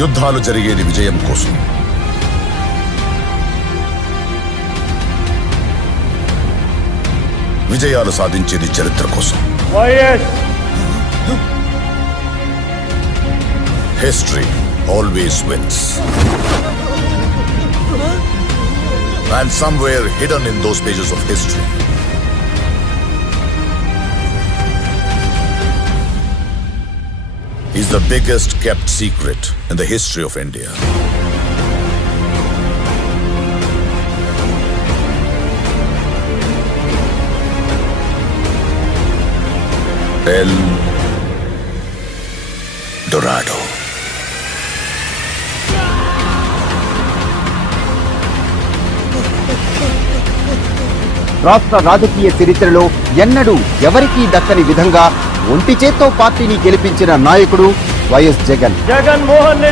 యుద్ధాలు జరిగేది విజయం కోసం. విజయాలు సాధించేది చరిత్ర కోసం. History always wins. And somewhere hidden in those pages of history is the biggest kept secret in the history of India. El Dorado. రాష్ట్ర రాజకీయ చరిత్రలో ఎన్నడూ ఎవరికీ దక్కని విధంగా ఒంటి చేత్తో పార్టీని గెలిపించిన నాయకుడు వైఎస్ జగన్.